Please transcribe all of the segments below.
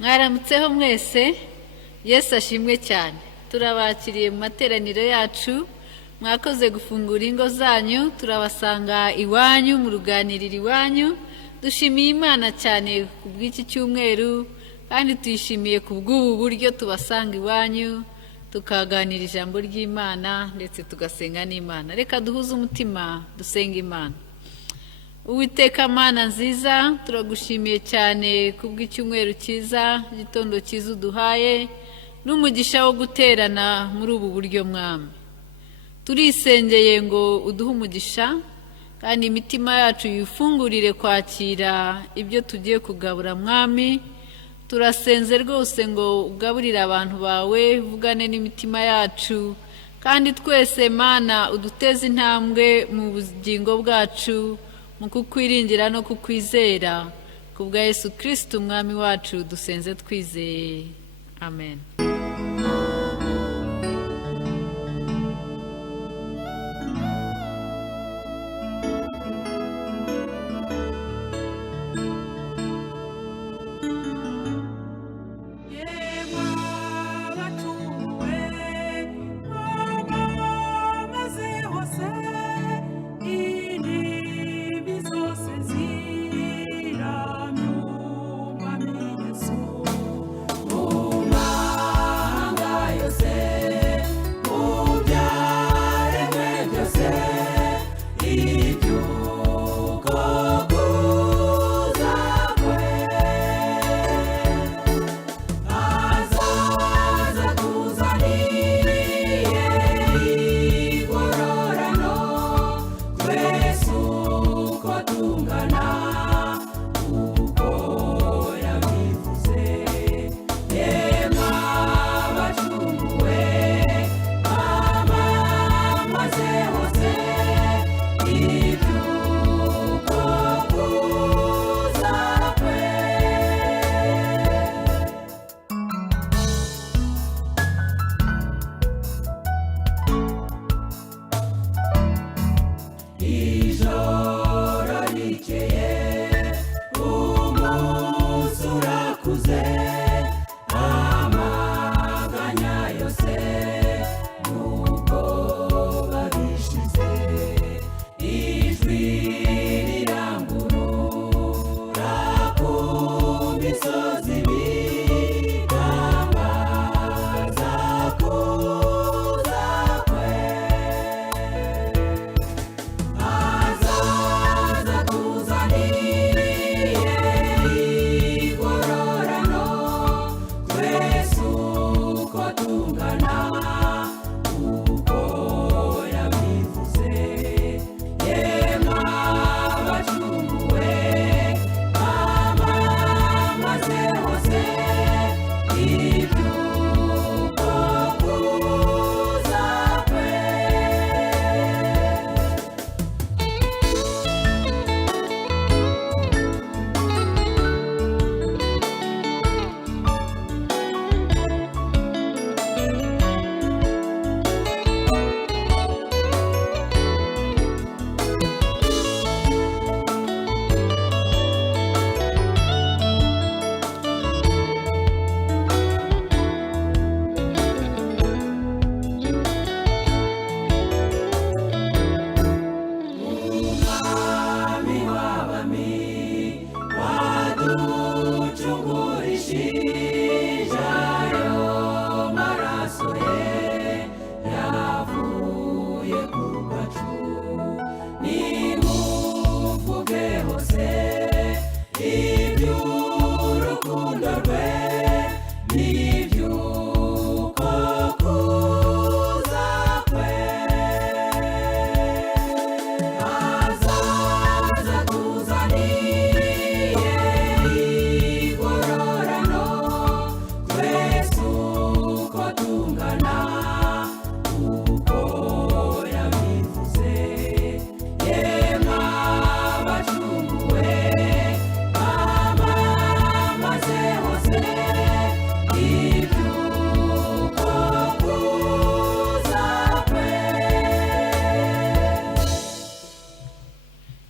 Mwaramutseho mwese, Yesu ashimwe cyane. Turabakiriye mu materaniro yacu, mwakoze gufungura ingo zanyu, turabasanga iwanyu mu ruganiriro iwanyu. Dushimiye Imana cyane ku bw'iki cyumweru, kandi tuyishimiye ku bw'ubu buryo tubasanga iwanyu, tukaganira ijambo ry'Imana ndetse tugasenga n'Imana. Reka duhuze umutima dusenga Imana. Uwiteka Mana nziza, turagushimiye cyane ku bw'icyumweru cyiza, igitondo cyiza uduhaye, n'umugisha wo guterana muri ubu buryo Mwami. Turisengeye ngo uduhe umugisha, kandi imitima yacu yifungurire kwakira ibyo tugiye kugabura Mwami. Turasenze rwose ngo ugaburire abantu bawe, uvugane n'imitima yacu, kandi twese Mana uduteze intambwe mu bugingo bwacu, mu kukwiringira no kukwizera. Ku bwa Yesu Kristo Umwami wacu dusenze twizeye. Amen.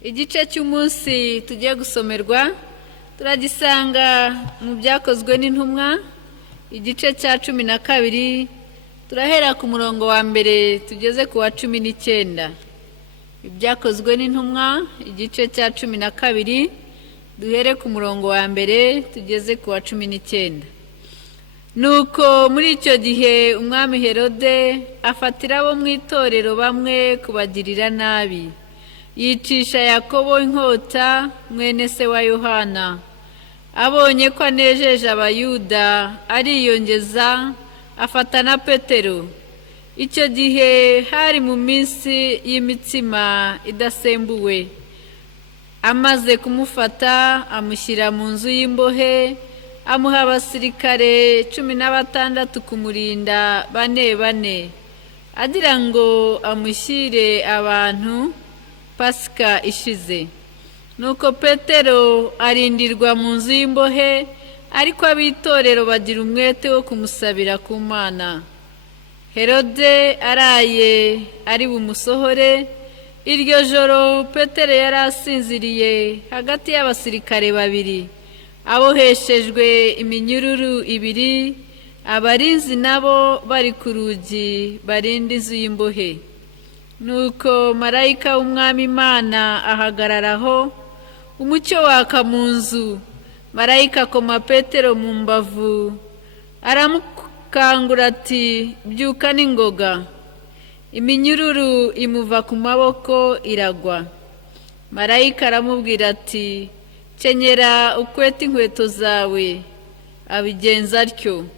Igice cy'umunsi tugiye gusomerwa turagisanga mu byakozwe n'intumwa igice cya 12 turahera ku murongo wa mbere tugeze ku wa 19. Ibyakozwe n'intumwa igice cya 12 duhere ku murongo wa mbere tugeze ku wa 19. Nuko muri icyo gihe umwami Herode afatira abo mu itorero bamwe kubagirira nabi, yicisha Yakobo inkota mwene se wa Yohana. Abonye ko anejeje abayuda ariyongeza afata na Petero. Icyo gihe hari mu minsi y'imitsima idasembuwe. Amaze kumufata amushyira mu nzu y'imbohe, amuha abasirikare 16 kumurinda bane, agira ngo amushyire abantu Pasika ishize. Nuko Petero arindirwa mu nzu y'imbohe, ariko abitorero bagira umwete wo kumusabira ku Mana. Herode araye ari bumusohore. Iryo joro Petero yari asinziriye hagati y'abasirikare babiri, aboheshejwe iminyururu 2, abarinzi nabo bari ku rugi barinda inzu y'imbohe. Nuko marayika w'umwami Imana ahagararaho, umucyo waka mu nzu. Marayika akoma Petero mu mbavu, aramukangura ati, byuka n'ingoga. Iminyururu imuva ku maboko iragwa. Marayika aramubwira ati, kenyera ukwete inkweto zawe. Abigenza atyo.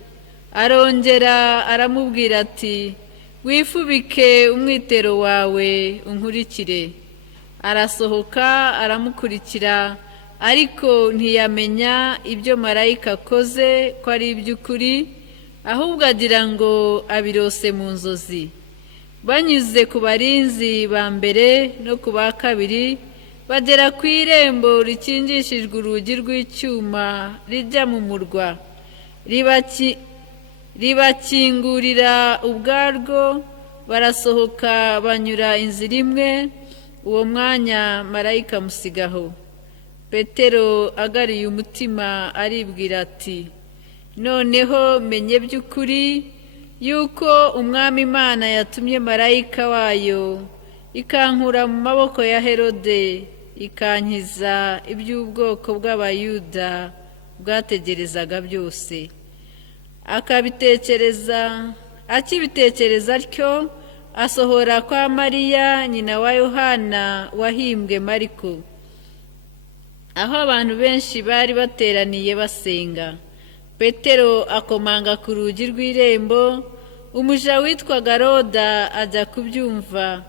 Arongera aramubwira ati, wifubike umwitero wawe unkurikire. Arasohoka aramukurikira, ariko ntiyamenya ibyo marayika akoze ko ari iby'ukuri, ahubwo agira ngo abirose mu nzozi. Banyuze ku barinzi ba mbere no ku ba kabiri, bagera ku irembo rikingishijwe urugi rw'icyuma rijya mu murwa. Ribakingurira ubwarwo, barasohoka banyura inzira imwe. Uwo mwanya marayika amusigaho. Petero agariye umutima aribwira ati, noneho menye by'ukuri yuko umwami Imana yatumye marayika wayo ikankura mu maboko ya Herode, ikankiza iby'ubwoko bw'abayuda bwategerezaga byose. Akibitekereza atyo, asohora kwa Mariya nyina wa Yohana wahimbwe Mariko, aho abantu benshi bari bateraniye basenga. Petero akomanga ku rugi rw'irembo. Umuja witwaga Roda ajya kubyumva,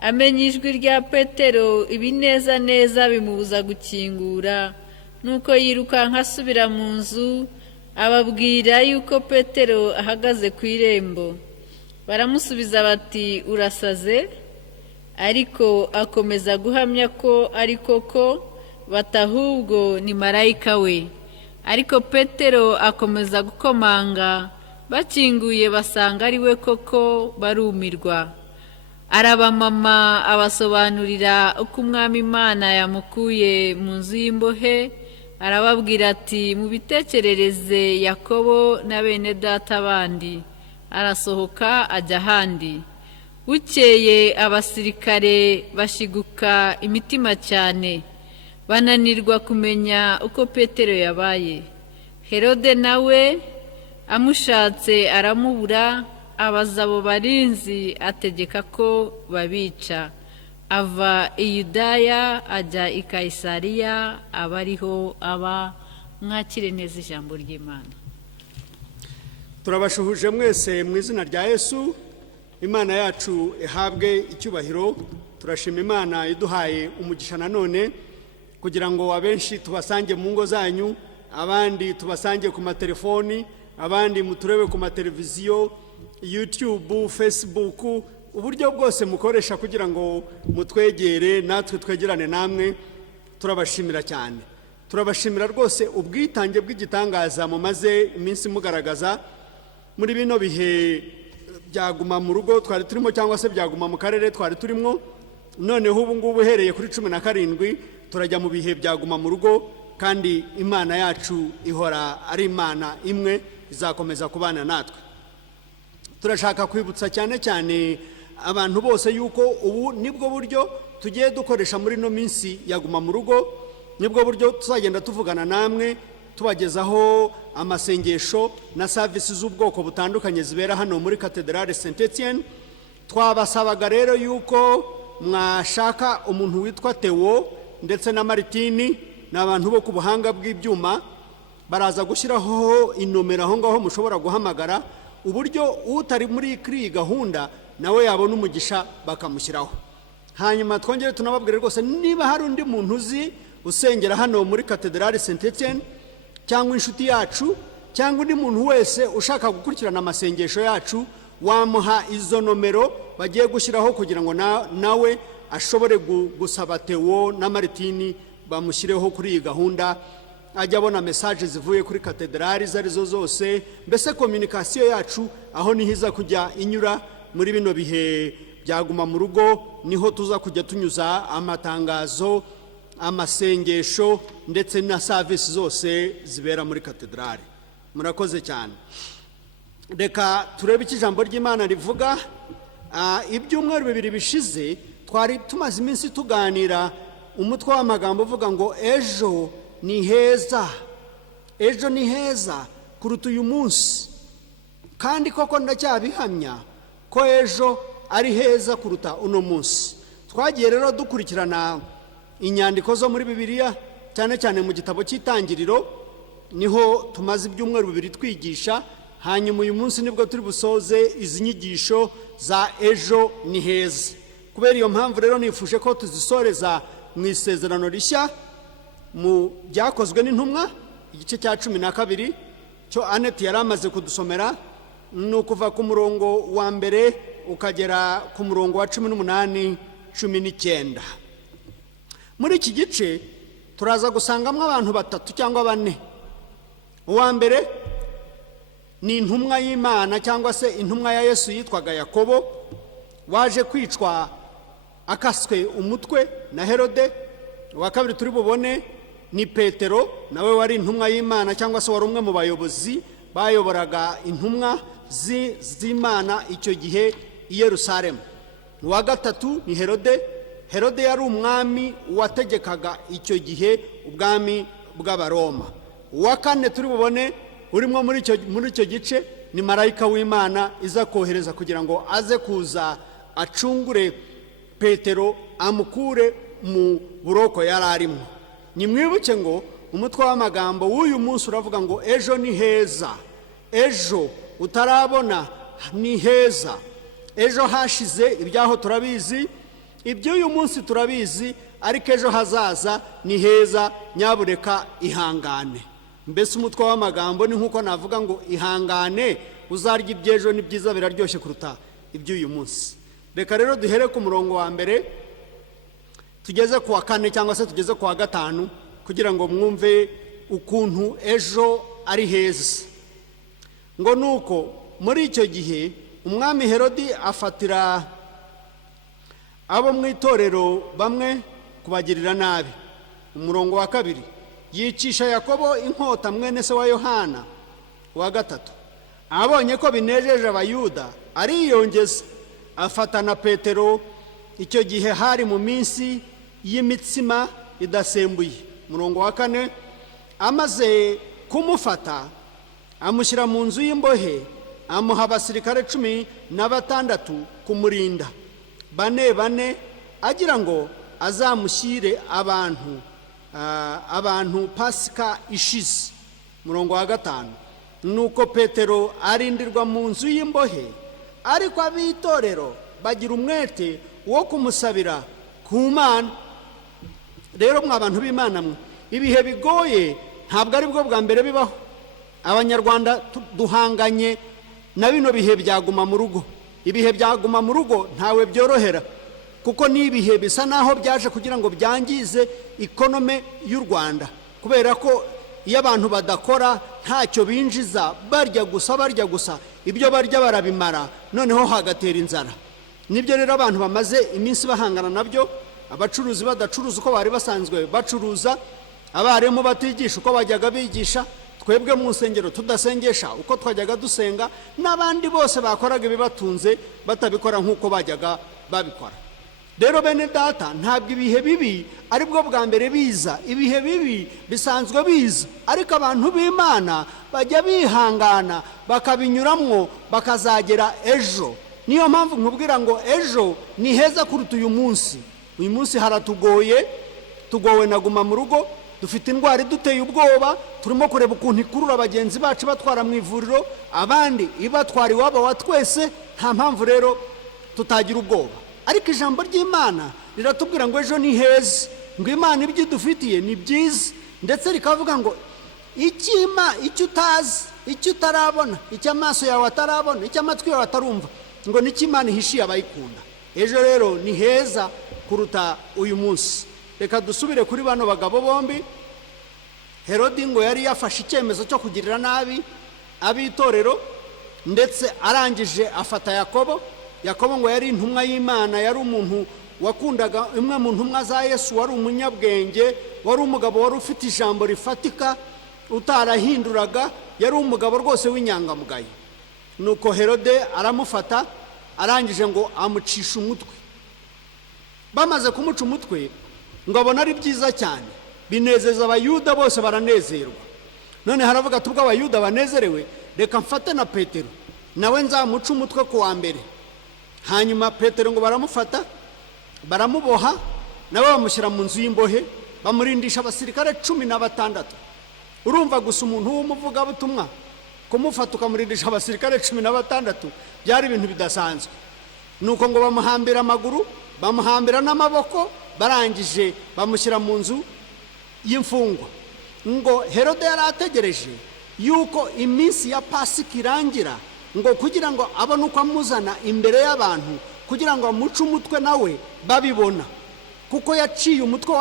amenya ijwi rya Petero ibinezaneza bimubuza gukingura. Nuko yirukanka asubira mu nzu, ababwira yuko Petero ahagaze ku irembo. Baramusubiza bati, urasaze? Ariko akomeza guhamya ko ari koko, batahubwo ni marayika we. Ariko Petero akomeza gukomanga, bakinguye basanga ari we koko, barumirwa. Arabamama abasobanurira uko umwami Imana yamukuye mu nzu y'imbohe. Arababwira ati, mubitekerereze Yakobo na bene data bandi. Arasohoka ajya ahandi. Bukeye abasirikare bashiguka imitima cyane, bananirwa kumenya uko Petero yabaye. Herode nawe amushatse aramubura, abaza abo barinzi ategeka ko babica. Ava i Yudaya ajya i Kayisariya, aba ariho aba. Mwakire neza ijambo ry'Imana. Turabashuhuje mwese mu izina rya Yesu. Imana yacu ihabwe icyubahiro. Turashima Imana iduhaye umugisha nanone kugira ngo abenshi tubasange mu ngo zanyu, abandi tubasange ku matelefoni, abandi muturebe ku mateleviziyo, YouTube, Facebook, uburyo bwose mukoresha kugira ngo mutwegere natwe twegerane namwe. Turabashimira cyane. Turabashimira rwose ubwitange bw'igitangaza mumaze iminsi mugaragaza muri bino bihe byaguma mu rugo twari turimo, cyangwa se byaguma mu karere twari turimo. Noneho ubu ngubu uhereye kuri 17 turajya mu bihe byaguma mu rugo, kandi imana yacu ihora ari imana imwe, izakomeza kubana natwe. Turashaka kwibutsa cyane cyane abantu bose yuko ubu nibwo buryo tugiye dukoresha muri no minsi yaguma mu rugo, nibwo buryo tuzagenda tuvugana namwe tubagezaho amasengesho na services z'ubwoko butandukanye zibera hano muri Cathedrale Saint Etienne. Twabasabaga rero yuko mwashaka umuntu witwa Theo ndetse na Maritini, n'abantu bo ku buhanga bw'ibyuma, baraza gushyiraho inomero aho ngaho mushobora guhamagara, uburyo utari muri kuri gahunda nawe yabona umugisha bakamushyiraho. Hanyuma twongere tunababwire rwose, niba hari undi muntu uzi usengera hano muri Cathedrale Saint Etienne, cyangwa inshuti yacu, cyangwa undi muntu wese ushaka gukurikirana amasengesho yacu, wamuha izo nomero bagiye gushyiraho kugira ngo nawe ashobore gusaba Theo na Maritini bamushyireho kuri iyi gahunda, ajya abona message zivuye kuri Cathedrale izo arizo zose. Mbese communication yacu aho nihiza kujya inyura muri bino bihe byaguma mu rugo, niho tuza kujya tunyuza amatangazo, amasengesho ndetse na service zose zibera muri Cathedrale. Murakoze cyane. Reka turebe iki ijambo ry'Imana rivuga. Ibyumweru bibiri bishize twari tumaze iminsi tuganira umutwe w'amagambo uvuga ngo ejo ni heza, ejo ni heza kuruta uyu munsi. Kandi koko ndacyabihamya ko ejo ari heza kuruta uno munsi. Twagiye rero dukurikirana inyandiko zo muri Bibiliya, cyane cyane mu gitabo cy'Itangiriro, niho tumaze ibyumweru bibiri twigisha. Hanyuma uyu munsi nibwo turi busoze izi nyigisho za ejo ni heza. Kubera iyo mpamvu rero nifuje ko tuzisoreza mu isezerano rishya mu byakozwe n'intumwa igice cya 12 cyo Annette yari amaze kudusomera, ni ukuva ku murongo wa mbere ukagera ku murongo wa 18 19. Muri iki gice turaza gusangamo abantu batatu cyangwa bane. Uwa mbere ni intumwa y'Imana cyangwa se intumwa ya Yesu yitwaga Yakobo, waje kwicwa akaswe umutwe na Herode. Uwa kabiri turi bubone ni Petero, nawe wari intumwa y'Imana cyangwa se wari umwe mu bayobozi bayoboraga intumwa z'Imana icyo gihe i Yerusalemu. Uwa gatatu ni Herode. Herode yari umwami wategekaga icyo gihe ubwami bw'Abaroma. Uwa kane turi bubone urimo muri icyo gice ni marayika w'Imana iza kohereza kugira ngo aze kuza acungure Petero, amukure mu buroko yari arimo. Nimwibuke ngo umutwe w'amagambo w'uyu munsi uravuga ngo ejo ni heza. Ejo utarabona ni heza. Ejo hashize ibyaho turabizi, iby'uyu munsi turabizi, ariko ejo hazaza ni heza. Nyabureka ihangane. Mbese umutwe w'amagambo ni nkuko navuga ngo ihangane, uzarya iby'ejo ni byiza, biraryoshye kuruta iby'uyu munsi. Reka rero duhere ku murongo wa mbere tugeze ku wa kane cyangwa se tugeze ku wa gatanu kugira ngo mwumve ukuntu ejo ari heza. Ngo nuko muri icyo gihe umwami Herodi afatira abo mu itorero bamwe kubagirira nabi. Umurongo wa kabiri, yicisha Yakobo inkota mwene se wa Yohana. Uwa gatatu, abonye ko binejeje Abayuda ariyongeza afatana Petero. Icyo gihe hari mu minsi y'imitsima idasembuye. Umurongo wa kane, amaze kumufata amushyira mu nzu y'imbohe, amuha abasirikare 16 kumurinda, bane agira ngo azamushyire abantu Pasika ishize. Umurongo wa gatanu, nuko Petero arindirwa mu nzu y'imbohe, ariko ab'itorero bagira umwete wo kumusabira ku Mana. Rero mwa bantu b'Imana mwe, ibihe bigoye ntabwo ari bwo bwa mbere bibaho. Abanyarwanda duhanganye na bino bihe byaguma mu rugo. Ibihe byaguma mu rugo ntawe byorohera, kuko ni ibihe bisa naho byaje kugira ngo byangize ekonome y'u Rwanda, kubera ko iyo abantu badakora ntacyo binjiza, barya gusa, ibyo barya barabimara, noneho hagatera inzara. Nibyo rero abantu bamaze iminsi bahangana nabyo. Abacuruzi badacuruza uko bari basanzwe bacuruza, abarimu batigisha uko bajyaga bigisha, twebwe mu nsengero tudasengesha uko twajyaga dusenga, n'abandi bose bakoraga ibibatunze batabikora nk'uko bajyaga babikora. Rero bene data, ntabwo ibihe bibi ari bwo bwa mbere biza. Ibihe bibi bisanzwe biza, ariko abantu b'Imana bajya bihangana bakabinyuramwo bakazagera ejo. Niyo mpamvu nkubwira ngo ejo ni heza kuruta uyu munsi. Uyu munsi haratugoye, tugowe na guma mu rugo, dufite indwara iduteye ubwoba, turimo kureba ukuntu ikurura bagenzi bacu batwara mu ivuriro, abandi ibatwara iwabo wa twese. Nta mpamvu rero tutagira ubwoba. Ariko ijambo ry'Imana riratubwira ngo ejo ni heza, ngo Imana ibyo idufitiye ni byiza, ndetse rikavuga ngo icyo utazi, icyo utarabona, icyo amaso yawe atarabona, icyo amatwi yawe atarumva, ngo nicyo Imana ihishiye abayikunda. Ejo rero ni heza kuruta uyu munsi. Reka dusubire kuri bano bagabo bombi. Herodi ngo yari yafashe icyemezo cyo kugirira nabi ab'itorero, ndetse arangije afata Yakobo. Yakobo ngo yari intumwa y'Imana, yari umuntu wakundaga, imwe mu ntumwa za Yesu, wari umunyabwenge, wari umugabo wari ufite ijambo rifatika utarahinduraga, yari umugabo rwose w'inyangamugayo. Nuko Herode aramufata, arangije ngo amucisha umutwe. Bamaze kumuca umutwe, ngo abona ari byiza cyane, binezeza abayuda bose, baranezerwa. None haravuga ati ubwo abayuda banezerewe, reka mfate na Petero nawe nzamuca umutwe ku wa mbere. Hanyuma Petero ngo baramufata, baramuboha, nawe bamushyira mu nzu y'imbohe, bamurindisha abasirikare 16. Urumva gusa umuntu w'umuvugabutumwa kumufata ukamurindisha abasirikare 16 byari ibintu bidasanzwe. Nuko ngo bamuhambira amaguru, bamuhambira n'amaboko, barangije bamushyira mu nzu y'imfungwa. Ngo Herode yari ategereje yuko iminsi ya Pasika irangira, ngo kugira ngo abone uko amuzana imbere y'abantu, kugira ngo amuce umutwe nawe babibona, kuko yaciye umutwe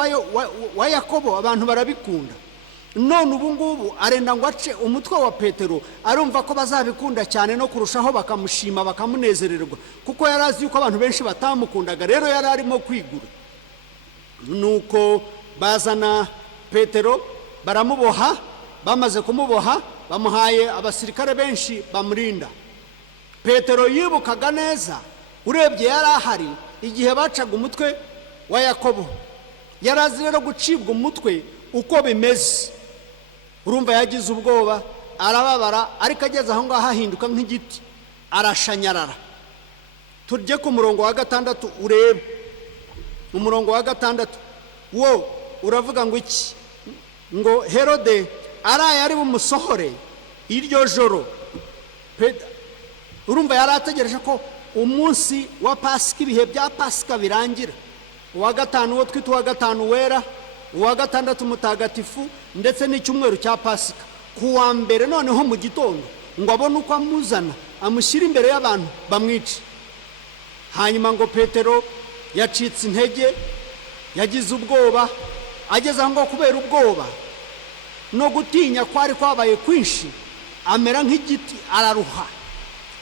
wa Yakobo, abantu barabikunda. None ubu ngubu arenda ngo ace umutwe wa Petero, arumva ko bazabikunda cyane no kurushaho, bakamushima bakamunezererwa, kuko yari azi yuko abantu benshi batamukundaga. Rero yari arimo kwigura. Nuko bazana Petero, baramuboha. Bamaze kumuboha, bamuhaye abasirikare benshi bamurinda. Petero yibukaga neza, urebye yari ahari igihe bacaga umutwe wa Yakobo. Yari azi rero gucibwa umutwe uko bimeze. Urumva yagize ubwoba, arababara, ariko ageze aho ngaho ahinduka nk'igiti, arashanyarara. Turye ku murongo wa 6 urebe. Umurongo wa 6 wo uravuga ngo iki? Ngo Herode araye ari bumusohore iryo joro. Urumva yari ategereje ko umunsi wa Pasika, ibihe bya Pasika birangira. Uwa 5 wo twita uwa 5 wera, uwa 6 mutagatifu, ndetse n'icyumweru cya Pasika. Ku wa mbere noneho mu gitondo, ngo abone uko amuzana, amushyira imbere y'abantu bamwice. Hanyuma ngo Petero yacitse intege, yagize ubwoba. Ageze aho ngo kubera ubwoba no gutinya kwari kwabaye kwinshi, amera nk'igiti, araruha.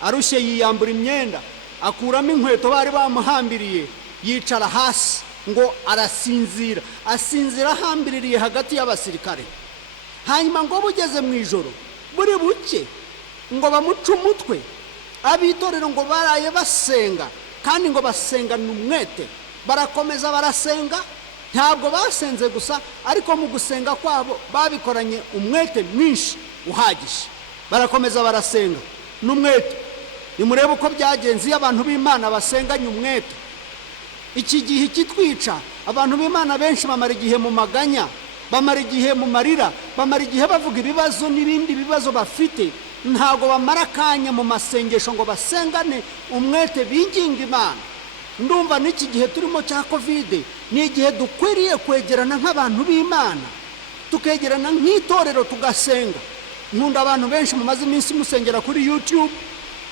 Arushye yiyambura imyenda, akuramo inkweto bari bamuhambiriye, yicara hasi, ngo arasinzira. Asinzira ahambiririye hagati y'abasirikare. Hanyuma ngo bugeze mu ijoro, buri buke, ngo bamuce umutwe. Ab'itorero ngo baraye basenga, kandi ngo basengana umwete. Barakomeza barasenga, ntabwo basenze gusa, ariko mu gusenga kwabo babikoranye umwete mwinshi uhagije. Barakomeza barasenga n'umwete. Nimurebe uko byagenze iyo abantu b'Imana basenganye umwete. Iki gihe kitwica, abantu b'Imana benshi bamara igihe mu maganya, bamara igihe mu marira, bamara igihe bavuga ibibazo n'ibindi bibazo bafite. Ntabwo bamara akanya mu masengesho ngo basengane umwete, binginga Imana. Ndumva n'iki gihe turimo cya Covid ni igihe dukwiriye kwegerana nk'abantu b'Imana, tukegerana nk'itorero tugasenga. Nkunda abantu benshi mumaze iminsi musengera kuri YouTube,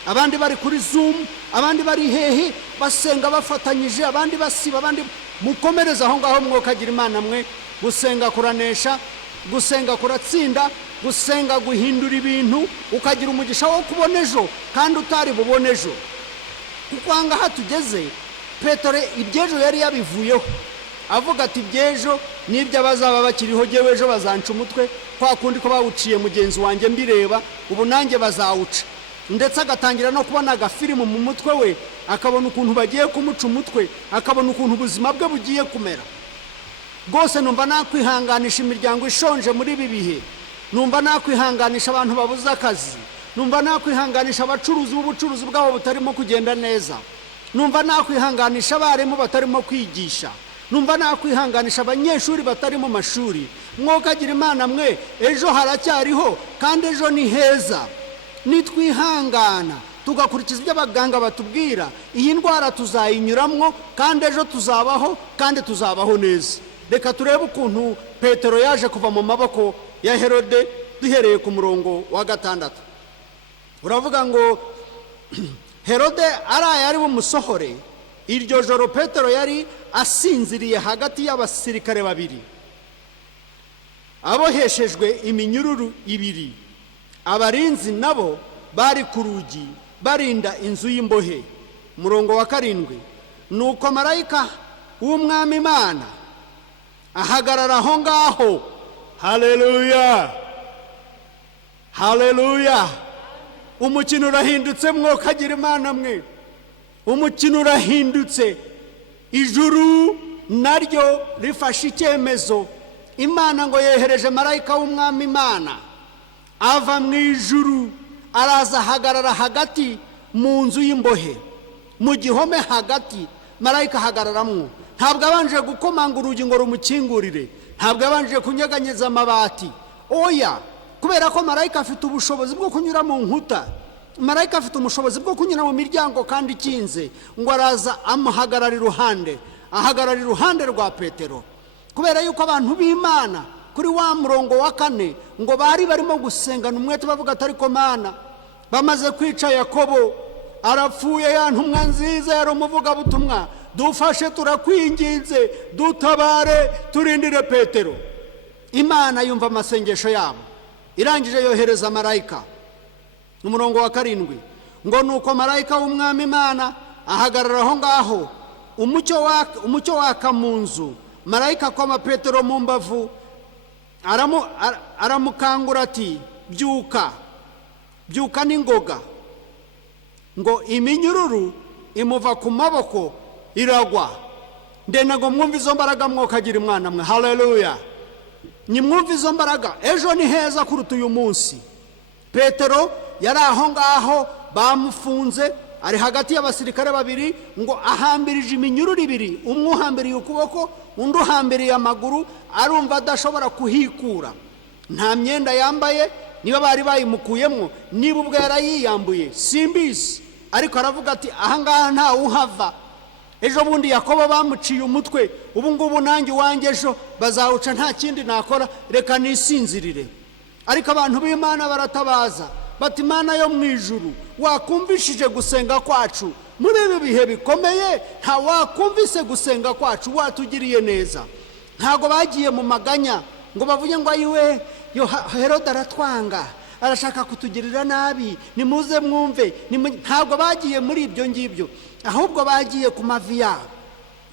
abandi bari kuri Zoom, abandi bari hehe basenga bafatanyije, abandi basiba, abandi mukomereza aho ngaho. Mwokagira Imana mwe. Gusenga kuranesha, gusenga kuratsinda, gusenga guhindura ibintu, ukagira umugisha wo kubona ejo kandi utari bubone ejo. Kuko ahangaha tugeze, Petero ibyejo yari yabivuyeho. avuga ati by'ejo n'ibyo abazaba bakiriho jyewe ejo bazanca umutwe kwa kundi ko bawuciye mugenzi wanjye mbireba ubu nanjye bazawuca, ndetse agatangira no kubona agafilimu mu mutwe we, akabona ukuntu bagiye kumuca umutwe, akabona ukuntu ubuzima bwe bugiye kumera. Rwose numva nakwihanganisha imiryango ishonje muri ibi bihe, numva nakwihanganisha abantu babuze akazi, numva nakwihanganisha abacuruzi b'ubucuruzi bwabo butarimo kugenda neza, numva nakwihanganisha abarimu batarimo kwigisha, numva nakwihanganisha abanyeshuri batari mu mashuri. Mwokagira Imana mwe, ejo haracyariho kandi ejo ni heza. Nitwihangana tugakurikiza ibyo abaganga batubwira, iyi ndwara tuzayinyuramwo kandi ejo tuzabaho kandi tuzabaho neza. Reka turebe ukuntu Petero yaje kuva mu maboko ya Herode, duhereye ku murongo wa 6. Uravuga ngo Herode ari bumusohore, iryo joro Petero yari asinziriye hagati y'abasirikare babiri aboheshejwe iminyururu 2. Abarinzi nabo bari ku rugi barinda inzu y'imbohe. Murongo wa 7, nuko marayika w'umwami Imana ahagarara aho ngaho. Haleluya, haleluya. Umukino urahindutse mwokagira Imana mwe, umukino urahindutse. Ijuru naryo rifashe icyemezo. Imana ngo yehereje marayika w'umwami Imana ava mu ijuru, araza ahagarara hagati mu nzu y'imbohe, mu gihome hagati. Marayika ahagararamwo, ntabwo abanje gukomanga urugi ngo rumukingurire, ntabwo abanje kunyeganyeza amabati, oya, kubera ko marayika afite ubushobozi bwo kunyura mu nkuta, marayika afite ubushobozi bwo kunyura mu miryango kandi ikinze. Ngo araza amuhagarara iruhande, ahagarara iruhande rwa Petero, kubera yuko abantu b'Imana kuri wa murongo wa 4 ngo bari barimo gusengana umwete bavuga ati ariko Mana, bamaze kwica Yakobo arapfuye, ya ntumwa nziza yari umuvugabutumwa, dufashe turakwinginze, dutabare, turindire Petero. Imana yumva amasengesho yabo, irangije yohereza marayika. Umurongo wa 7 ngo nuko marayika w'umwami Imana ahagarara aho ngaho, umucyo waka mu nzu. Marayika akoma Petero mu mbavu, aramukangura ati byuka, byuka n'ingoga. Ngo iminyururu imuva ku maboko iragwa. Ndenda ngo mwumve izo mbaraga mwokagira Imana mwe. Haleluya, nimwumve izo mbaraga. Ejo ni heza kuruta uyu munsi. Petero yari aho ngaho bamufunze, ari hagati y'abasirikare babiri, ngo ahambirije iminyururu 2, umwe uhambiriye ukuboko, undi uhambiriye amaguru, arumva adashobora kuhikura. Nta myenda yambaye, niba bari bayimukuyemo, niba ubwo yarayiyambuye simbizi, ariko aravuga ati ahangaha nta uhava. Ejo bundi Yakobo bamuciye umutwe, ubu ngubu nanjye wanjye ejo bazawuca, nta kindi nakora, reka nisinzirire. Ariko abantu b'Imana baratabaza bati Imana yo mu ijuru, wakumvishije gusenga kwacu muri ibi bihe bikomeye, nta wakumvise gusenga kwacu, watugiriye neza. Ntago bagiye mu maganya ngo bavuge ngo ayiwe Herode aratwanga, arashaka kutugirira nabi, nimuze mwumve. Ntago bagiye muri ibyo ngibyo, ahubwo bagiye ku mavi yabo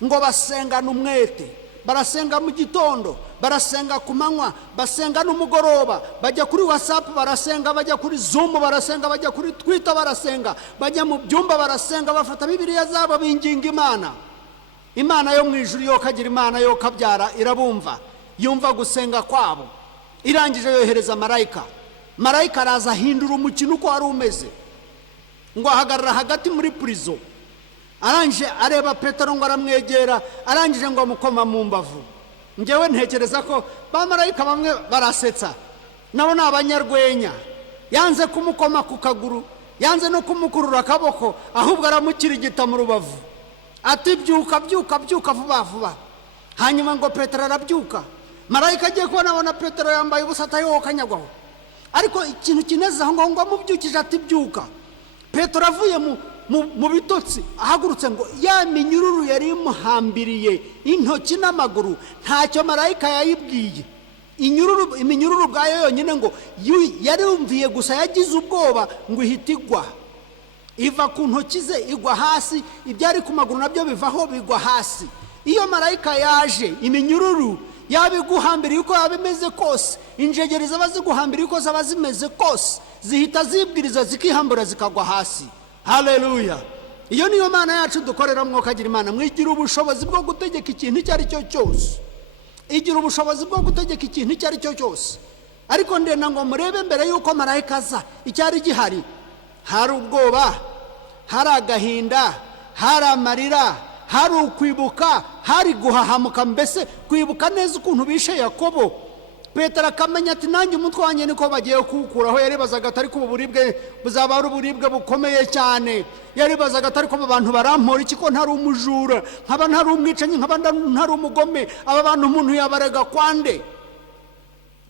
ngo basengane umwete. Barasenga mu gitondo, barasenga ku manywa, basenga n'umugoroba, bajya kuri WhatsApp barasenga, bajya kuri Zoom barasenga, bajya kuri Twitter barasenga, bajya mu byumba barasenga, bafata Bibiliya zabo binginga Imana. Imana yo mu ijuru yo kagira Imana yo kabyara irabumva, yumva gusenga kwabo. Irangije yohereza marayika. Marayika araza ahindura umukino uko wari umeze, ngo ahagarara hagati muri prison. Arangije areba Petero ngo aramwegera, arangije ngo amukoma mu mbavu. Ngewe ntekereza ko bamarayika bamwe barasetsa, nabo ni abanyarwenya. Yanze kumukoma ku kaguru, yanze no kumukurura akaboko, ahubwo aramukirigita mu rubavu ati byuka, byuka, byuka vuba vuba. Hanyuma ngo Petero arabyuka. Marayika agiye kubona abona Petero yambaye ubusa atayokanyagwaho, ariko ikintu kineze aho ngo amubyukije ati byuka. Petero avuye mu bitotsi ahagurutse, ngo ya minyururu yari imuhambiriye intoki n'amaguru ntacyo marayika yayibwiye. Iminyururu bwayo yonyine ngo yarumviye gusa, yagize ubwoba ngo ihita igwa, iva ku ntoki ze igwa hasi, ibyari ku maguru nabyo bivaho bigwa hasi. iyo marayika yaje iminyururu yaba iguhambiriye uko yaba imeze kose, injegeri zaba ziguhambiriye uko zaba zimeze kose, zihita zibwiriza zikihambura zikagwa hasi. Haleluya! Iyo niyo Mana yacu dukorera. Mwokagira Imana mwigira ubushobozi bwo gutegeka ikintu icyo ari cyo cyose, igira ubushobozi bwo gutegeka ikintu icyo ari cyo cyose. Ariko ndenda ngo murebe mbere yuko marayika aza icyari gihari. Hari ubwoba, hari agahinda, hari amarira, hari ukwibuka, hari guhahamuka, mbese kwibuka neza ukuntu bishe Yakobo. Petero akamenya ati nanjye umutwe wanjye niko bagiye kuwukuraho. Yaribazaga atari ko uburibwe buzaba ari uburibwe bukomeye cyane. Yaribazaga atari ko abantu barampora iki, ko ntari umujura, nkaba ntari umwicanyi, nkaba ntari umugome, aba bantu umuntu yabarega kwande?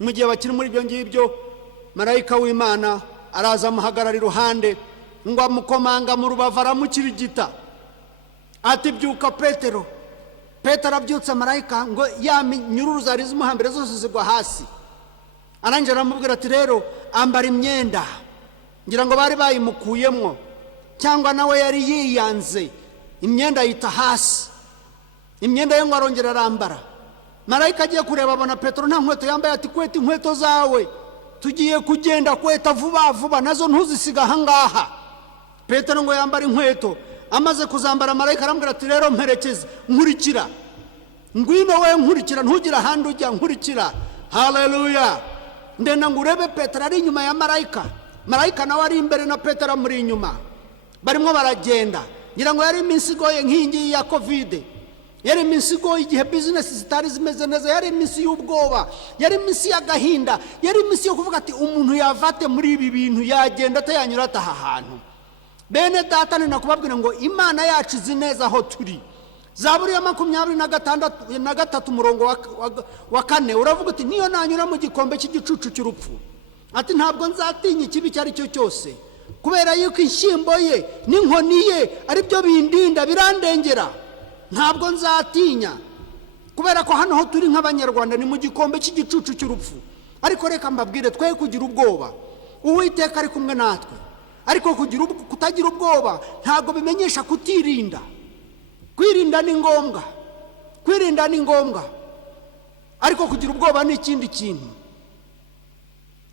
Mu gihe bakiri muri ibyo ngibyo, marayika w'Imana araza amuhagarara iruhande, ngo amukomanga mu rubavu aramukirigita ati byuka Petero. Petero abyutse, marayika ngo ya nyururu zari zimuhambire zose zigwa hasi. Arangije aramubwira ati rero ambara imyenda. Ngira ngo bari bayimukuyemwo cyangwa nawe yari yiyanze, imyenda yita hasi. Imyenda ye ngo arongera arambara. Marayika agiye kureba abona Petero nta nkweto yambaye, ati kweta inkweto zawe, tugiye kugenda, kweta vuba vuba, nazo ntuzisiga ahangaha. Petero ngo yambara inkweto. Amaze kuzambara, marayika arambwira ati rero mperekeza, nkurikira, ngwino we nkurikira, ntugira ahandi ujya, nkurikira. Haleluya! Ndenda ngo urebe Petero ari inyuma ya marayika, marayika nawe ari imbere na Petero muri inyuma, barimo baragenda. Ngira ngo yari iminsi igoye nk'ingi ya Covid, yari iminsi igoye igihe bizinesi zitari zimeze neza, yari iminsi y'ubwoba, yari iminsi y'agahinda, yari iminsi yo kuvuga ati umuntu yavate muri ibi bintu, yagenda atayanyura ataha ahantu. Bene data, ni nakubabwira ngo Imana yacu izi neza aho turi. Zaburi ya 23 umurongo wa 4 uravuga ati niyo nanyura mu gikombe cy'igicucu cy'urupfu, ati ntabwo nzatinya ikibi icyo ari cyo cyose, kubera yuko inshyimbo ye n'inkoni ye ari byo bindinda birandengera. Ntabwo nzatinya, kubera ko hano ho turi nk'Abanyarwanda ni mu gikombe cy'igicucu cy'urupfu. Ariko reka mbabwire, twe kugira ubwoba, Uwiteka ari kumwe natwe. Ariko kutagira ubwoba ntabwo bimenyesha kutirinda. Kwirinda ni ngombwa, kwirinda ni ngombwa, ariko kugira ubwoba ni ikindi kintu.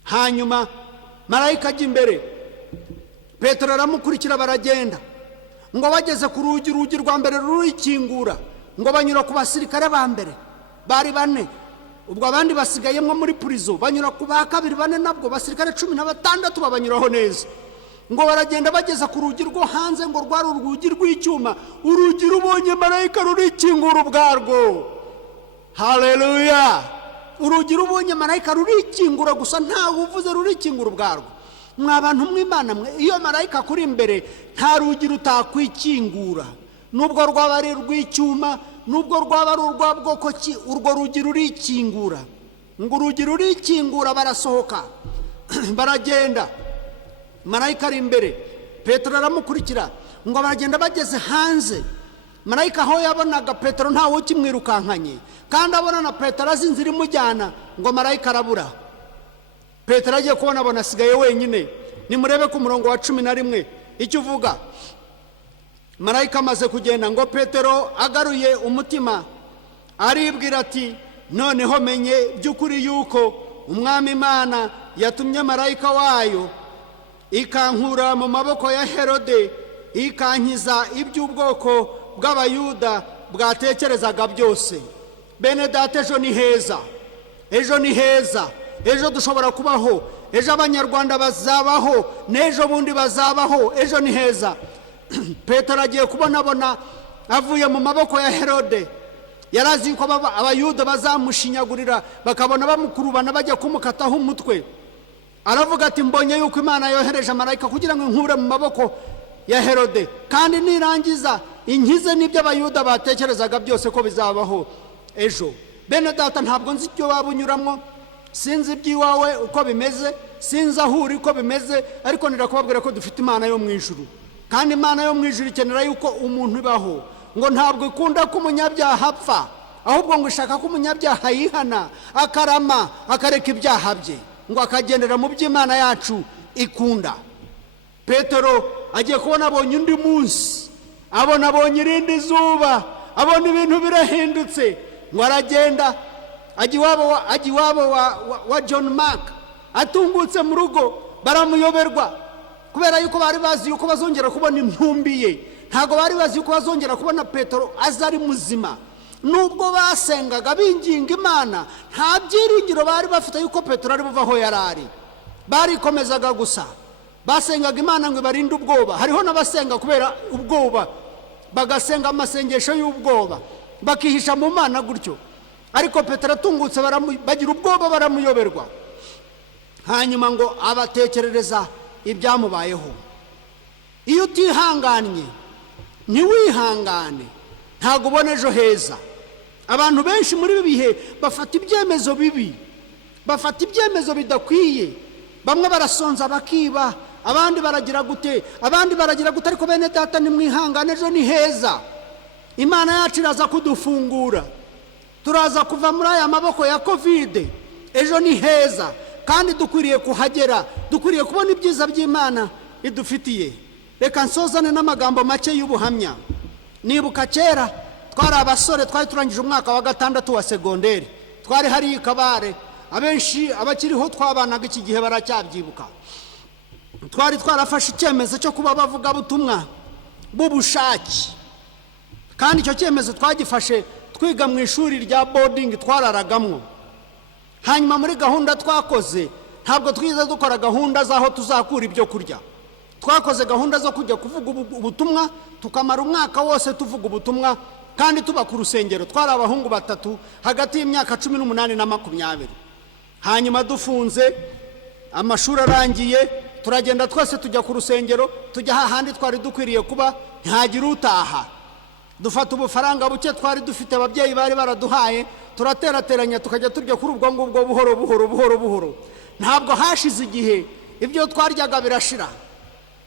Hanyuma marayika ajya imbere, Petero aramukurikira, baragenda. Ngo bageze ku rugi rwa mbere rurikingura, ngo banyura ku basirikare ba mbere bari 4, ubwo abandi basigayemo muri prison banyura ku ba kabiri 4, nabwo basirikare 16 babanyuraho neza. Ngo baragenda bageza ku rugi rwo hanze, ngo rwari urugi rw'icyuma, urugi rubonye marayika rurikingura ubwarwo. Haleluya! Urugi rubonye marayika rurikingura gusa, ntawe uvuze rurikingura ubwarwo. Mwa bantu mw'Imana mwe, iyo marayika kuri imbere nta rugi rutakwikingura, nubwo rwaba ari rw'icyuma, nubwo rwaba ari urwa bwoko ki, urwo rugi rurikingura. Ngo urugi rurikingura, barasohoka baragenda, marayika ari imbere, Petero aramukurikira. Ngo baragenda bageze hanze, marayika aho yabonaga Petero ntawe ukimwirukankanye, kandi abona na Petero azi inzira imujyana, ngo marayika arabura. Petero agiye kubona abona asigaye wenyine. Nimurebe ku murongo wa 11 icyo uvuga. Marayika amaze kugenda, ngo Petero agaruye umutima aribwira ati noneho menye by'ukuri yuko Umwami Imana yatumye marayika wayo ikankura mu maboko ya Herode, ikankiza iby'ubwoko bw'Abayuda bwatekerezaga byose. Bene data, ejo ni heza, ejo ni heza, ejo dushobora kubaho, ejo Abanyarwanda bazabaho, n'ejo bundi bazabaho, ejo ni heza. Petero agiye kubona avuye mu maboko ya Herode. Yarazi ko Abayuda bazamushinyagurira, bakabona bamukurubana bajya kumukataho umutwe. Aravuga ati mbonye yuko Imana yohereje marayika kugira ngo inkure mu maboko ya Herode, kandi nirangiza inkize n'ibyo Abayuda batekerezaga byose ko bizabaho ejo. Bene data, ntabwo nzi icyo wabunyuramo, sinzi iby'iwawe uko bimeze, sinzi aho uri uko bimeze, ariko nirakubabwira ko dufite Imana yo mu ijuru, kandi Imana yo mu ijuru ikenera yuko umuntu ibaho. Ngo ntabwo ikunda ko umunyabyaha apfa, ahubwo ngo ishaka ko umunyabyaha yihana, akarama, akareka ibyaha bye, ngo akagendera mu by'Imana yacu ikunda. Petero agiye kubona abonye undi munsi, abonye irindi zuba, abona ibintu birahindutse, ngo aragenda ajya iwabo wa John Mark. Atungutse mu rugo baramuyoberwa, kubera yuko bari bazi yuko bazongera kubona intumbi ye. Ntago bari bazi yuko bazongera kubona Petero aza ari muzima. Nubwo basengaga binginga Imana, nta byiringiro bari bafite yuko Petero ari buva aho yarari. Barikomezaga gusa, basengaga Imana ngo barinde ubwoba. Hariho n'abasenga kubera ubwoba, bagasenga amasengesho y'ubwoba, bakihisha mu Mana gutyo. Ariko Petero atungutse bagira ubwoba, baramuyoberwa. Hanyuma ngo abatekerereza ibyamubayeho. Iyo utihanganye, ntiwihangane, ntago ubona ejo heza. Abantu benshi muri ibi bihe bafata ibyemezo bibi, bafata ibyemezo bidakwiye. Bamwe barasonza bakiba, abandi baragira gute, ariko bene data nimwihangane, ejo ni heza. Imana yacu iraza kudufungura, turaza kuva muri aya maboko ya Covid. Ejo ni heza, kandi dukwiriye kuhagera, dukwiriye kubona ibyiza by'Imana idufitiye. Reka nsozane n'amagambo make y'ubuhamya. Nibuka kera twari abasore, twari turangije umwaka wa 6 wa segonderi, twari hari ikabare. Abenshi abakiriho twabanaga iki gihe baracyabyibuka. Twari twarafashe icyemezo cyo kuba bavuga butumwa b'ubushake, kandi icyo cyemezo twagifashe twiga mu ishuri rya boarding twararagamwo. Hanyuma muri gahunda twakoze, ntabwo twiza dukora gahunda zaho tuzakura ibyo kurya. Twakoze gahunda zo kujya kuvuga ubutumwa, tukamara umwaka wose tuvuga ubutumwa, kandi tuba ku rusengero. Twari abahungu 3 hagati y'imyaka 18 na 20. Hanyuma dufunze amashuri arangiye, turagenda twese tujya ku rusengero, tujya hahandi twari dukwiriye kuba, ntagira utaha. Dufata ubufaranga buke twari dufite ababyeyi bari baraduhaye, turaterateranya tukajya turya kuri ubwo ngubwo buhoro. Ntabwo hashize igihe ibyo twaryaga birashira,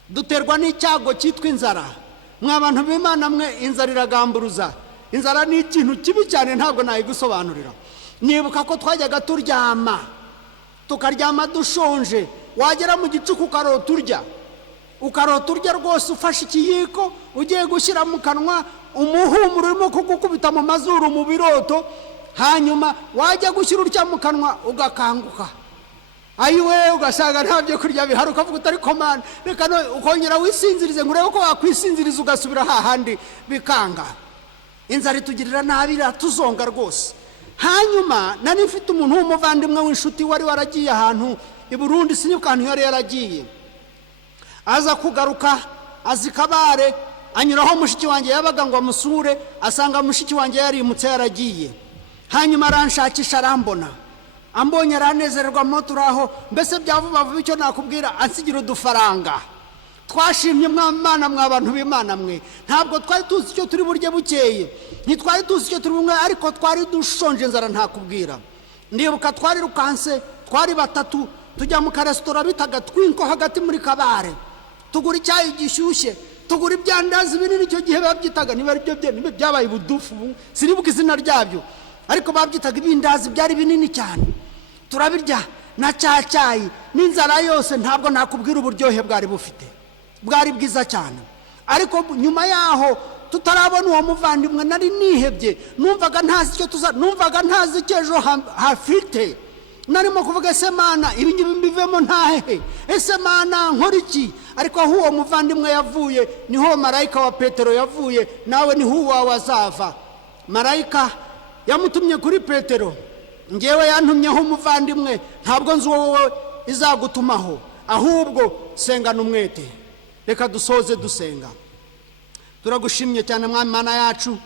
duterwa n'icyago cyitwa inzara. Mwabantu b'Imana mwe, inzara iragamburuza. Inzara ni ikintu kibi cyane, ntabwo nayigusobanurira. Nibuka ko twajyaga tukaryama dushonje, wagera mu gicuku ukarota urya rwose, ufashe ikiyiko ugiye gushyira mu kanwa, umuhumuro urimo kugukubita mu mazuru mu biroto. Hanyuma wajya gushyira urya mu kanwa ugakanguka, ayiwe ugasanga nta byo kurya bihari, ukavuga utari komana, reka ukongera wisinzirize ngo urebe ko wakwisinziriza, ugasubira hahandi bikanga. Inzara itugirira nabi, iratuzonga rwose. Hanyuma nari mfite umuntu w'umuvandimwe w'inshuti wari waragiye ahantu i Burundi, sinibuka ahantu yari yaragiye. Aza kugaruka azi Kabare, anyuraho mushiki wanjye yabaga ngo amusure, asanga mushiki wanjye yarimutse yaragiye. Hanyuma aranshakisha, arambona, ambonye aranezererwa mo turaho. Mbese byavuba vuba icyo nakubwira, ansigira udufaranga. Twashimye Imana, mwabantu b'Imana mwe. Ntabwo twari tuzi icyo turi burye bukeye, ntitwari tuzi icyo turi bumwe, ariko twari dushonje inzara ntakubwira. Ndibuka twari rukanse, twari 3, tujya mu karesitora bitaga Twinko hagati muri Kabare, tugura icyayi gishyushye, tugura ibyandazi binini. Icyo gihe babyitaga, niba byabaye budufu, sinibuka izina ryabyo, ariko babyitaga ibindazi, byari binini cyane. Turabirya na cyayi n'inzara yose, ntabwo nakubwira uburyohe bwari bufite, bwari bwiza cyane. Ariko nyuma yaho tutarabona uwo muvandimwe, nari nihebye, numvaga ntazi icyo ejo hafite. Narimo kuvuga, ese Mana ibi ngibi mbivemo ntahehe, ese Mana nkora iki? Ariko aho uwo muvandimwe yavuye, niho marayika wa Petero yavuye, nawe niho uwawe azava. Marayika yamutumye kuri Petero, ngewe yantumyeho umuvandimwe, ntabwo nzi wowe izagutumaho, ahubwo sengana umwete. Reka dusoze dusenga. Turagushimye cyane Mwami Mana yacu,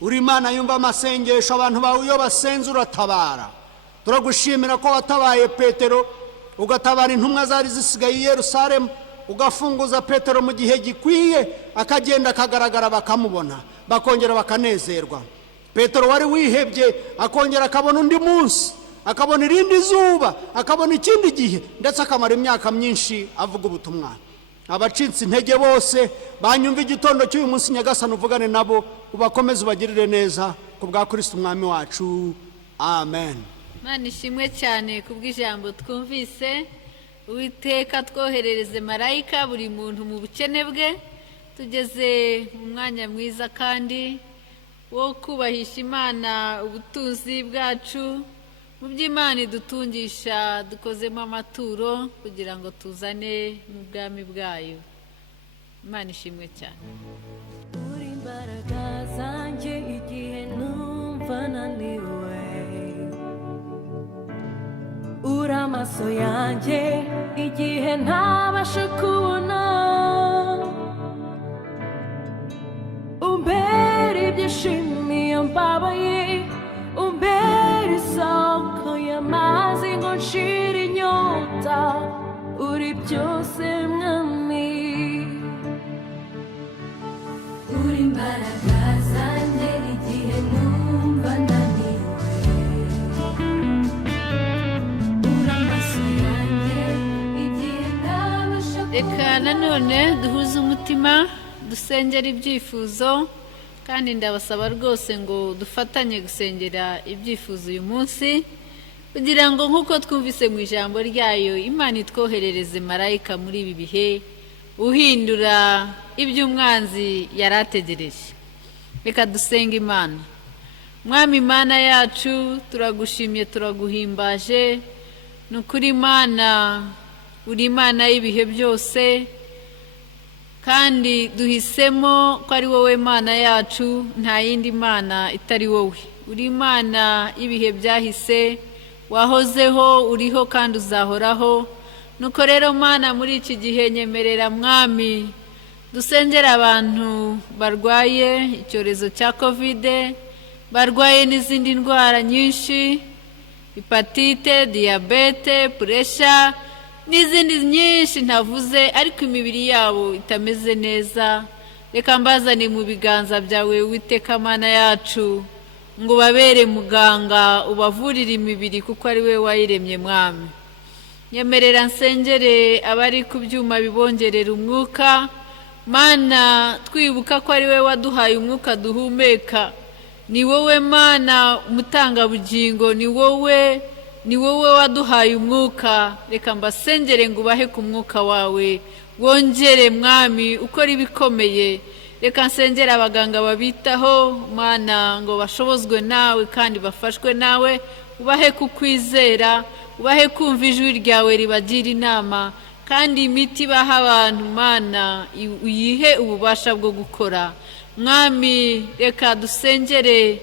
uri Imana yumva amasengesho abantu bawe iyo basenze uratabara. Turagushimira ko watabaye Petero, ugatabara intumwa zari zisigaye i Yerusalemu, ugafunguza Petero mu gihe gikwiye, akagenda akagaragara, bakamubona, bakongera bakanezerwa. Petero wari wihebye, akongera akabona undi munsi, akabona irindi zuba, akabona ikindi gihe, ndetse akamara imyaka myinshi avuga ubutumwa. Abacitse intege bose banyumva igitondo cy'uyu munsi, Nyagasani uvugane nabo, ubakomeze ubagirire neza, ku bwa Kristo umwami wacu. Amen. Imana ishimwe cyane kubw'ijambo twumvise. Uwiteka twoherereze marayika buri muntu mu bukene bwe. Tugeze mu mwanya mwiza kandi wo kubahisha Imana ubutunzi bwacu mu by'Imana idutungisha dukozemo amaturo kugira ngo tuzane mu bwami bwayo. Imana ishimwe cyane. Uri imbaraga zanjye igihe numva naniwe, uri amaso yanjye igihe ntabasha kubona, umbera ibyishimo iyo mbabaye, umbera isoko y'amazi ngo nshire inyota, uri byose mwami. Uri imbaraga zanjye igihe numva naniwe, uri amaso yanjye igihe ntabasha kubona. Reka nanone duhuze umutima dusengera ibyifuzo, kandi ndabasaba rwose ngo dufatanye gusengera ibyifuzo uyu munsi, kugira ngo nk'uko twumvise mu ijambo ryayo Imana itwoherereze marayika muri ibi bihe uhindura iby'umwanzi yari ategereje. Reka dusenga Imana. Mwami Imana yacu, turagushimye turaguhimbaje, ni ukuri Imana uri Imana y'ibihe byose, kandi duhisemo ko ari wowe Mana yacu, nta yindi Mana itari wowe. Uri Imana y'ibihe byahise, wahozeho, uriho kandi uzahoraho. Nuko rero Mana, muri iki gihe nyemerera Mwami dusengera abantu barwaye icyorezo cya Covid, barwaye n'izindi ndwara nyinshi, hepatite, diyabete, puresha n'izindi nyinshi ntavuze, ariko imibiri yabo itameze neza. Reka mbazane mu biganza byawe Uwiteka Mana yacu, ngo ubabere muganga, ubavurire imibiri kuko ari we wayiremye Mwami. Nyemerera nsengere abari ku byuma bibongerera umwuka, Mana, twibuka ko ari we waduhaye umwuka duhumeka. Ni wowe Mana umutangabugingo, ni wowe waduhaye umwuka. Reka mbasengere ngo ubahe ku mwuka wawe, wongere Mwami ukora ibikomeye. Reka nsengere abaganga babitaho Mana, ngo bashobozwe nawe kandi bafashwe nawe, ubahe kukwizera, ubahe kumva ijwi ryawe ribagira inama, kandi imiti baha abantu Mana uyihe ububasha bwo gukora. Mwami, reka dusengere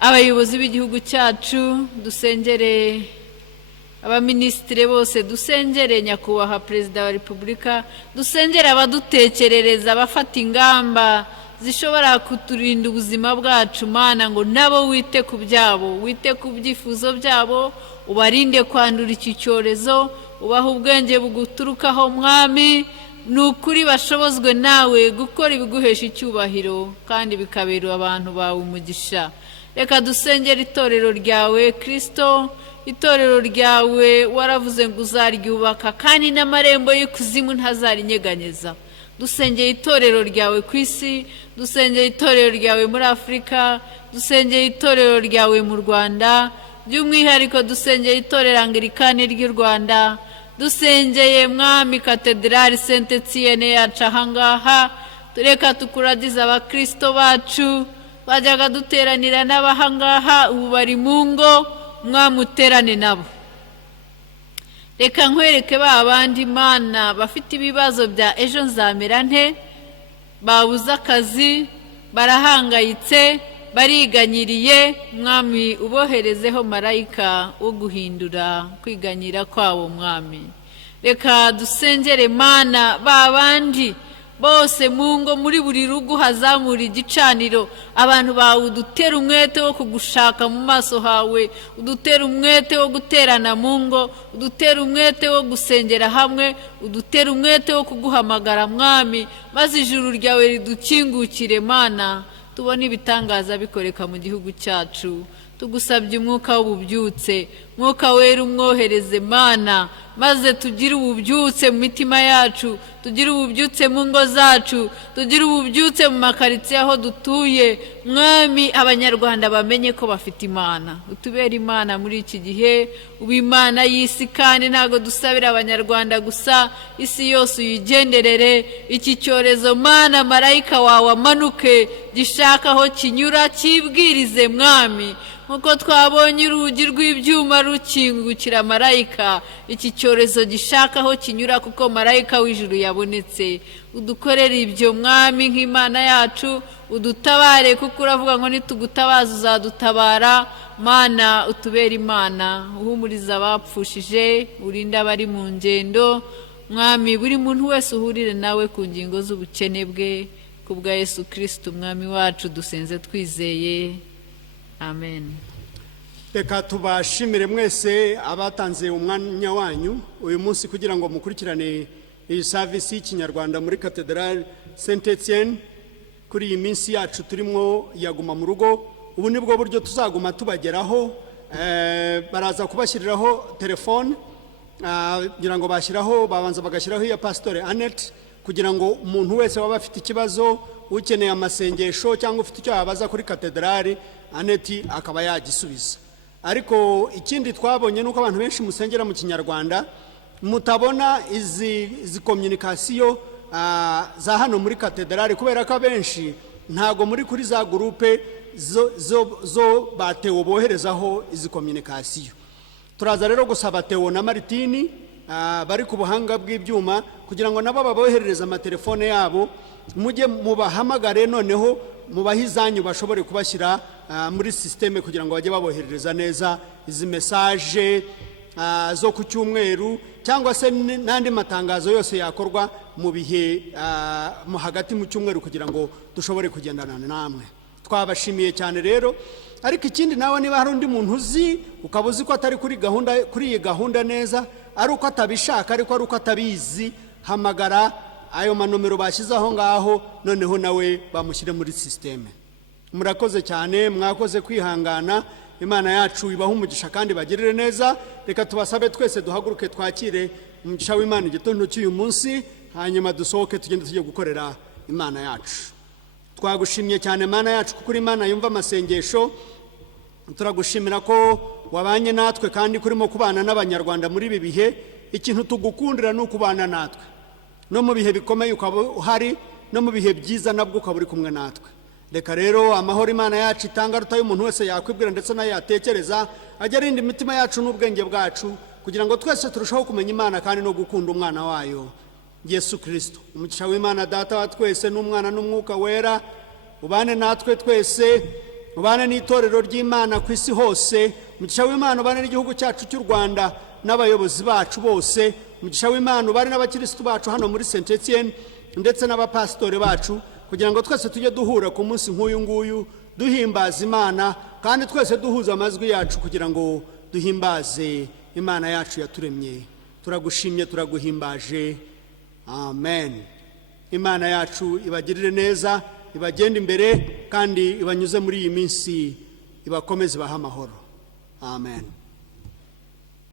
abayobozi b'igihugu cyacu, dusengere abaminisitiri bose, dusengere nyakubahwa Perezida wa Repubulika, dusengere abadutekerereza, abafata ingamba zishobora kuturinda ubuzima bwacu Mana, ngo nabo wite ku byabo, wite ku byifuzo byabo, ubarinde kwandura iki cyorezo, ubaha ubwenge buguturukaho Mwami. Ni ukuri bashobozwe nawe gukora ibiguhesha icyubahiro, kandi bikabera abantu bawe umugisha. Reka dusengere itorero ryawe Kristo, itorero ryawe waravuze ngo uzaryubaka, kandi n'amarembo y'ikuzimu ntazarinyeganyeza. Dusengeye itorero ryawe ku isi, dusengeye itorero ryawe muri Afurika, dusengeye itorero ryawe mu Rwanda, by'umwihariko dusengeye itorero Anglikani ry'u Rwanda, dusengeye Mwami Katedrali Saint Etienne yacu ahangaha. Reka tukuragize abakristo bacu bajyaga duteranira n'abahangaha, ubu bari mu ngo, Mwami uterane nabo. Reka nkwereke ba bandi Mana bafite ibibazo bya ejo nzamera nte, babuze akazi, barahangayitse, bariganyiriye. Mwami uboherezeho marayika wo guhindura kwiganyira kwabo Mwami. Reka dusengere Mana ba bandi bose mu ngo, muri buri rugo hazamura igicaniro, abantu bawe udutera umwete wo kugushaka mu maso hawe, udutera umwete wo guterana mu ngo, udutera umwete wo gusengera hamwe, udutera umwete wo kuguhamagara Mwami, maze ijuru ryawe ridukingukire Mana, tubone ibitangaza bikoreka mu gihugu cyacu, tugusabye umwuka w'ububyutse. Mwuka wera umwohereze Mana, maze tugire ububyutse mu mitima yacu, tugire ububyutse mu ngo zacu, tugire ububyutse mu makaritsiye aho dutuye. Mwami, abanyarwanda bamenye ko bafite Imana. Utubere Imana muri iki gihe, uba Imana y'isi, kandi ntabwo dusabira abanyarwanda gusa, isi yose uyigenderere. Iki cyorezo Mana, marayika wawe amanuke, gishaka aho kinyura kibwirize Mwami, nkuko twabonye urugi rw'ibyuma rukingukira marayika. Iki cyorezo gishaka aho kinyura kuko marayika w'ijuru yabonetse. Udukorere ibyo Mwami nk'Imana yacu, udutabare kuko uravuga ngo nitugutabaza uzadutabara. Mana, utubere Imana, uhumuriza abapfushije, urinde abari mu ngendo. Mwami, buri muntu wese uhurire nawe ku ngingo z'ubukene bwe, kubwa Yesu Kristo Umwami wacu dusenze twizeye, amen. Reka tubashimire mwese abatanze umwanya wanyu uyu munsi kugira ngo mukurikirane iyi service y'Ikinyarwanda muri Cathedral Saint Etienne. Kuri iyi minsi yacu turimo yaguma mu rugo, ubu nibwo buryo tuzaguma tubageraho. Baraza kubashyiriraho telefone, kugira ngo bashyiraho, babanza bagashyiraho iya Pastor Annette, kugira ngo umuntu wese waba afite ikibazo, ukeneye amasengesho cyangwa ufite icyo yabaza kuri Cathedral, Annette akaba yagisubiza. Ariko ikindi twabonye nuko abantu benshi musengera mu Kinyarwanda mutabona izi communication za hano muri Cathedral, kubera ko benshi ntago muri kuri za groupe zo batewo boherezaho izi communication. Turaza rero gusaba Theo na Martini bari ku buhanga bw'ibyuma kugira ngo nabo baboherereza amatelefone yabo, mujye mubahamagare noneho mubahizanyu bashobore kubashyira muri systeme kugira ngo bajye baboherereza neza izi message zo ku cyumweru cyangwa se n'andi matangazo yose yakorwa mu bihe mu hagati mu cyumweru kugira ngo dushobore kugendana namwe. Twabashimiye cyane rero. Ariko ikindi nawe niba hari undi muntu uzi ukaba uzi ko atari kuri iyi gahunda neza, ari uko atabishaka ariko ari uko atabizi, hamagara ayo manomero bashyizeho ngaho, noneho nawe bamushyire muri systeme. Murakoze cyane, mwakoze kwihangana. Imana yacu ibaha umugisha kandi bagirire neza. Reka tubasabe twese duhaguruke twakire umugisha w'Imana igitondo cy'uyu munsi, hanyuma dusohoke tugende tujye gukorera Imana yacu. Twagushimye cyane Mana yacu kuko Imana yumva amasengesho. Turagushimira ko wabanye natwe kandi kurimo kubana n'abanyarwanda muri ibi bihe. Ikintu tugukundira no kubana natwe, no mu bihe bikomeye ukaba uhari, no mu bihe byiza nabwo ukaba uri kumwe natwe. Reka rero amahoro Imana yacu itanga rutaye umuntu wese yakwibwira ndetse nayatekereza, ajya arinda imitima yacu n'ubwenge bwacu, kugira ngo twese turushaho kumenya Imana kandi no gukunda umwana wayo Yesu Kristo. Umugisha w'Imana Data wa twese n'Umwana n'Umwuka wera ubane natwe twese, ubane n'itorero ry'Imana ku isi hose. Umugisha w'Imana ubane n'igihugu cyacu cy'u Rwanda n'abayobozi bacu bose. Umugisha w'Imana ubane n'abakristo bacu hano muri Saint Etienne ndetse n'abapasitore bacu, kugira ngo twese tujye duhura ku munsi nk'uyu nguyu duhimbaza Imana kandi twese duhuza amazwi yacu kugira ngo duhimbaze Imana yacu yaturemye. Turagushimye, turaguhimbaje. Amen. Imana yacu ibagirire neza, ibagende imbere kandi ibanyuze muri iyi minsi, ibakomeze baha amahoro. Amen.